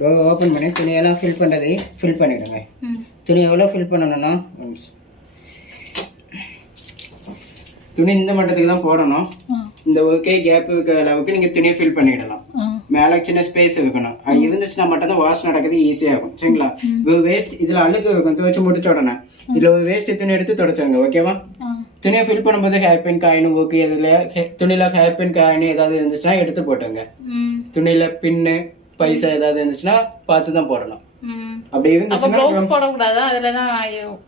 Door open பண்ணி துணியெல்லாம் fill பண்ணுறது ஃபில் பண்ணிவிடுங்க. துணி எவ்வளோ ஃபில் பண்ணணும்னா துணி இந்த மட்டத்துக்கு தான் போடணும். இந்த ஓகே கேப் இருக்க அளவுக்கு நீங்கள் துணியை ஃபில் பண்ணிடலாம். மேலே சின்ன ஸ்பேஸ் இருக்கணும். அது இருந்துச்சுன்னா மட்டும் தான் வாஷ் நடக்கிறது ஈஸியாக இருக்கும். சரிங்களா? வேஸ்ட் இதில் அழுக்கு இருக்கும். துவைச்சு முடிச்ச உடனே இதில் ஒரு வேஸ்ட் துணி எடுத்து தொடச்சுங்க. ஓகேவா? துணியை ஃபில் பண்ணும்போது ஹேர் பின் காயின் ஓகே இதில் துணியில் ஹேர் பின் காயின் ஏதாவது இருந்துச்சுன்னா எடுத்து போட்டுங்க. துணியில் பின்னு பைசா ஏதாவது இருந்துச்சுன்னா பார்த்து தான் போடணும். அப்படி இருந்துச்சுன்னா போடக்கூடாது. அதுலதான்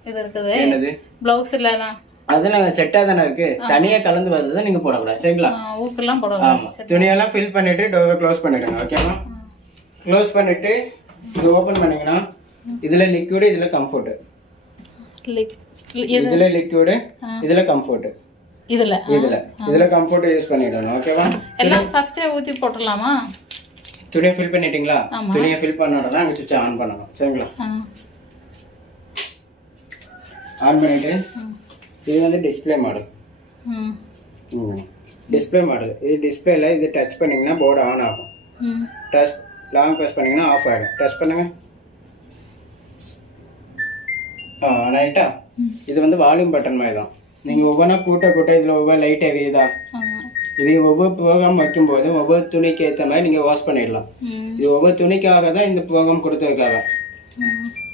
இது இருக்குது. என்னது பிளவுஸ் இல்லனா அதெல்லாம் செட்டா தானே இருக்கு. தனியா கலந்து வரதுதான் நீங்க போடக்கூடாது. சரிங்களா? ஊக்கெல்லாம் போடக்கூடாது. துணியெல்லாம் ஃபில் பண்ணிட்டு டோரை க்ளோஸ் பண்ணிடுங்க. ஓகேவா? க்ளோஸ் பண்ணிட்டு இது ஓபன் பண்ணீங்கன்னா இதுல லிக்விட் இதுல கம்ஃபர்ட். இதுல லிக்விட் இதுல கம்ஃபர்ட். இதுல கம்ஃபர்ட் யூஸ் பண்ணிடணும். ஓகேவா? எல்லாம் ஃபர்ஸ்டே ஊத்தி போட்டுடலாமா? துணியை ஃபில் பண்ணிட்டீங்களா? துணியை ஃபில் பண்ணோம்னா அங்க சுவிட்ச் ஆன் பண்ணணும். சரிங்களா? ஆன் பண்ணிட்டு இது வந்து டிஸ்பிளே மாடல். டிஸ்பிளே மாடல் இது டிஸ்பிளேல இது டச் பண்ணீங்கன்னா போர்டு ஆன் ஆகும். டச் லாங் ப்ரெஸ் பண்ணீங்கன்னா ஆஃப் ஆகிடும். டச் பண்ணுங்க. ஆன் ஆகிட்டா இது வந்து வால்யூம் பட்டன் மாதிரி தான். நீங்கள் ஒவ்வொன்றா கூட்ட இதில் ஒவ்வொரு லைட் எரியுதா இது ஒவ்வொரு ப்ரோக்ராம் வைக்கும்போது ஒவ்வொரு துணிக்கு ஏற்ற மாதிரி நீங்கள் வாஷ் பண்ணிடலாம். இது ஒவ்வொரு துணிக்காக தான் இந்த ப்ரோக்ராம் கொடுத்ததுக்காக.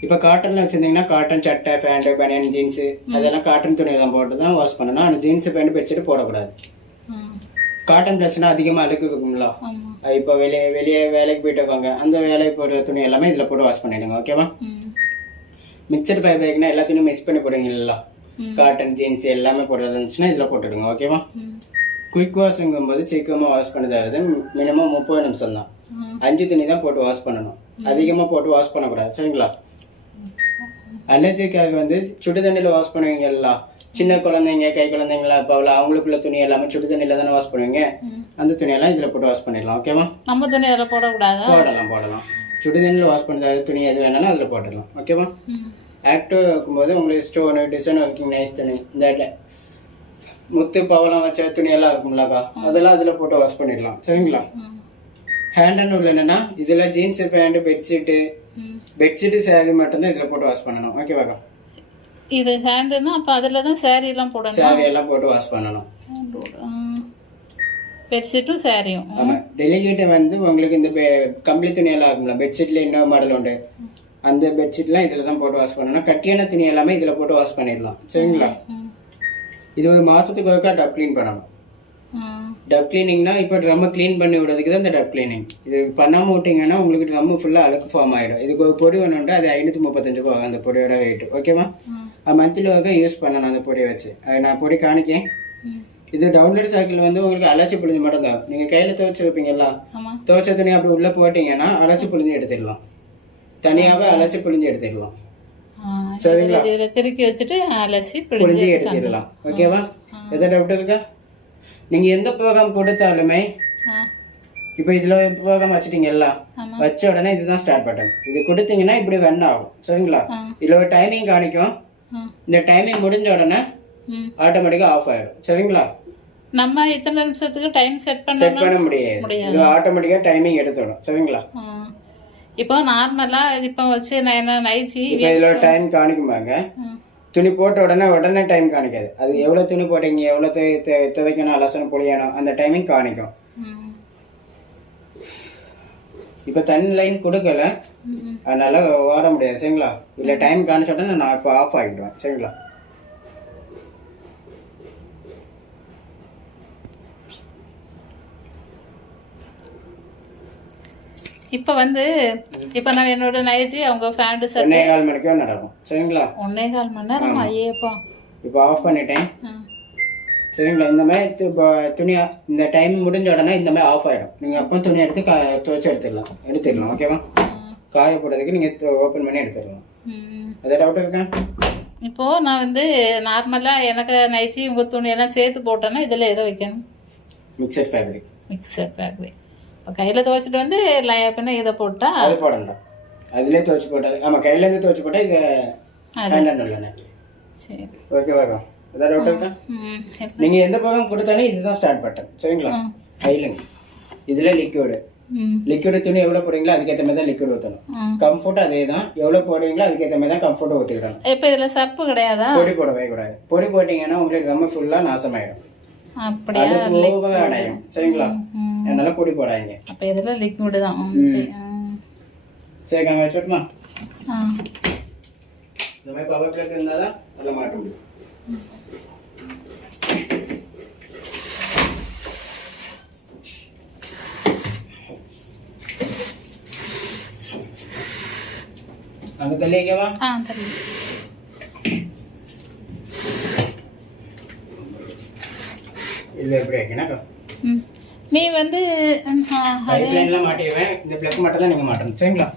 இப்போ காட்டனில் வச்சுருந்தீங்கன்னா காட்டன் சட்டை பேண்ட் பனியன் ஜீன்ஸு அதெல்லாம் காட்டன் துணியெல்லாம் போட்டு தான் வாஷ் பண்ணணும். ஆனால் ஜீன்ஸு பேண்ட் பெட்ஷீட் போடக்கூடாது. காட்டன் ட்ரெஸ்னா அதிகமாக அழுக்கு இருக்குங்களா? இப்போ வெளியே வேலைக்கு போயிட்டு இருக்காங்க. அந்த வேலைக்கு போடுற துணி எல்லாமே இதில் போட்டு வாஷ் பண்ணிடுங்க. ஓகேவா? மிக்சர் ஃபைபர்னா எல்லாத்தையும் மிக்ஸ் பண்ணி போடுவீங்களா? காட்டன் ஜீன்ஸ் எல்லாமே போடுறது இருந்துச்சுன்னா இதில் போட்டுடுங்க. ஓகேவா? குயிக் வாஷுங்கும் போது சீக்கிரமாக வாஷ் பண்ணதாவது மினிமம் 30 நிமிஷம் தான். 5 துணி தான் போட்டு வாஷ் பண்ணணும். அதிகமாக போட்டு வாஷ் பண்ணக்கூடாது. சரிங்களா? அலர்ஜிக்காக வந்து சுடு தண்ணியில் வாஷ் பண்ணுவீங்களா? சின்ன குழந்தைங்க கை குழந்தைங்களா இப்போ அவ்வளோ அவங்களுக்குள்ள துணி எல்லாமே சுடு தண்ணியில் தானே வாஷ் பண்ணுவீங்க. அந்த துணியெல்லாம் இதில் போட்டு வாஷ் பண்ணிடலாம். ஓகேவா? நம்ம துணி அதில் போடக்கூடாது. போடலாம். சுடு தண்ணியில் வாஷ் பண்ணுறது துணி எது வேணாலும் அதில் போட்டுடலாம். ஓகேவா? ஆக்டிவ் இருக்கும்போது உங்களுக்கு ஸ்டோனு டிசைன் ஒர்க்கிங் நைஸ் துணி இந்த முத்து பவளம் வச்ச துணியெல்லாம் இருக்கும்லக்கா அதெல்லாம் அதில் போட்டு வாஷ் பண்ணிடலாம். சரிங்களா? ஹேண்ட் அண்ட் உள்ள என்னன்னா இதில் ஜீன்ஸு பேண்ட் பெட்ஷீட்டு சேரீ மட்டும்தான் இதில் போட்டு வாஷ் பண்ணணும். ஓகேவாக்கா? இது ஹேண்டுன்னா அப்போ அதில் தான் சேரீ எல்லாம் போடணும். சேரீ எல்லாம் போட்டு வாஷ் பண்ணணும். பெட்ஷீட்டும் சேரீயும். ஆமாம். டெலிகேட்டை வந்து உங்களுக்கு இந்த கம்பளி துணியெல்லாம் இருக்கும்ல பெட்ஷீட்டில் இன்னொரு மாடல் உண்டு. அந்த பெட்ஷீட்லாம் இதில் தான் போட்டு வாஷ் பண்ணணும். கட்டியான துணி எல்லாமே இதில் போட்டு வாஷ் பண்ணிடலாம். சரிங்களா? இது ஒரு மாதத்துக்கு ஒருக்கா டப் க்ளீன் பண்ணணும். டப் கிளீனிங்னா இப்போ ட்ரம்மை க்ளீன் பண்ணி விடுறதுக்கு தான் இந்த டப் கிளீனிங். இது பண்ணாமல் விட்டிங்கன்னா உங்களுக்கு ட்ரம்மு ஃபுல்லாக அழுக்கு ஃபார்ம் ஆகிடும். இதுக்கு ஒரு பொடி வேணும்னா அது 535 ரூபா அந்த பொடியோட வெயிட். ஓகேவா? மந்த்லி ஒர்க்காக யூஸ் பண்ணணும் அந்த பொடியை வச்சு. அது நான் பொடி காணிக்கேன். இது டவுன்லோட் சைக்கிள் வந்து உங்களுக்கு அலசி புழிஞ்சு மட்டும் தான். நீங்கள் கையில் துவைச்சி வைப்பீங்களா? துவைச்ச துணி அப்படி உள்ளே போட்டிங்கன்னா அலசி புழிஞ்சு எடுத்துடலாம். தனியாகவே அலசி புழிஞ்சு எடுத்துடலாம். சரிங்களா? திருக்கி வச்சுட்டு அலசி புழிஞ்சு எடுத்துடலாம். ஓகேவா? எதை டவுட் இருக்கா? நீங்கள் எந்த ப்ரோக்ராம் கொடுத்தாலுமே இப்போ இதில் ப்ரோக்ராம் வச்சுட்டீங்கல்ல வச்ச உடனே இதுதான் ஸ்டார்ட் பட்டன். இது கொடுத்தீங்கன்னா இப்படி ரன் ஆகும். சரிங்களா? இதில் ஒரு டைமிங் காணிக்கும். இந்த டைமிங் முடிஞ்ச உடனே ஆட்டோமேட்டிக்காக ஆஃப் ஆகிடும். சரிங்களா? நம்ம இத்தனை நிமிஷத்துக்கு டைம் செட் பண்ண முடியாது. இது ஆட்டோமேட்டிக்காக டைமிங் எடுத்துடும். சரிங்களா? இப்போ நார்மலாக இப்போ வச்சு நான் நைட்டி இதில் டைம் காணிக்குமாங்க. துணி போட்ட உடனே டைம் காணிக்காது. அது எவ்வளோ துணி போட்டீங்க எவ்வளோ துவைக்கணும் அலசனம் புளியணும் அந்த டைமிங் காணிக்கும். இப்போ தண்ணி லைன் கொடுக்கல அதனால ஓட முடியாது. சரிங்களா? இல்லை டைம் காணிச்ச உடனே நான் இப்போ ஆஃப் ஆகிடுவேன். சரிங்களா? இப்போ வந்து இப்போ நான் என்னோட நைட்டு அவங்க ஃபேண்ட் சட்டை 1:15 மணிக்கோ நடக்கும். சரிங்களா? 1:15 மணி நேரம். ஐயப்பா. இப்போ ஆஃப் பண்ணிட்டேன். சரிங்களா? இந்த மாதிரி துணி இந்த டைம் முடிஞ்ச உடனே இந்த மாதிரி ஆஃப் ஆகிடும். நீங்கள் அப்போ துணி எடுத்து துவைச்சி எடுத்துடலாம். ஓகேவா? காய போடுறதுக்கு நீங்கள் ஓப்பன் பண்ணி எடுத்துடலாம். அதை டவுட் இருக்கேன். இப்போது நான் வந்து நார்மலாக எனக்கு நைட்டி உங்கள் துணியெல்லாம் சேர்த்து போட்டேன்னா இதில் எதை வைக்கணும்? Mixture fabric. இப்போ கையில் துவைச்சிட்டு வந்து பின்ன இதை போட்டால் அது போடலாம். அதிலே துவைச்சி போட்டால் ஆமாம் கையிலேருந்து துவைச்சி போட்டால் இது ஹேண்ட் உள்ள நெட். சரி. ஓகேவா? அதான் டவுட் இருக்கா? நீங்கள் எந்த ப்ரோக்ராம் கொடுத்தாலும் இதுதான் ஸ்டார்ட் பட்டன். சரிங்களா? கையிலுங்க இதில் லிக்விடு ம் லிக்விட் துணி எவ்வளோ போடுவீங்களோ அதுக்கேற்ற மாதிரி தான் லிக்விட் ஊற்றணும். ம். கம்ஃபர்ட் அதே தான், எவ்வளோ போடுவீங்களோ அதுக்கேற்ற மாதிரி தான் கம்ஃபர்ட்டை ஊற்றிக்கிடணும். இப்போ இதில் சர்ப்பு கிடையாதா? பொடி போடவே கூடாது. பொடி போட்டிங்கன்னா உங்களுக்கு கம்மு ஃபுல்லாக நாசமாயிடும், அப்படியா? அது போக அடையும். சரிங்களா? அதனால பொடி போடாதீங்க. அப்போ இதில் லிக்விடு தான். சரி, அங்கே வச்சுட்டுமா? ஆ இந்த மாதிரி பவர் பிளக் இருந்தால் தான் நல்ல மாட்ட முடியும். அங்கே தள்ளி வைக்கவா? ஆ சரி. இல்லை எப்படி வைக்கணாக்கா? ம் நீ வந்து பைப் லைன்லாம் மாட்டிடுவேன், இந்த பிளக் மட்டும் தான் நீங்கள் மாட்டணும். சரிங்களா?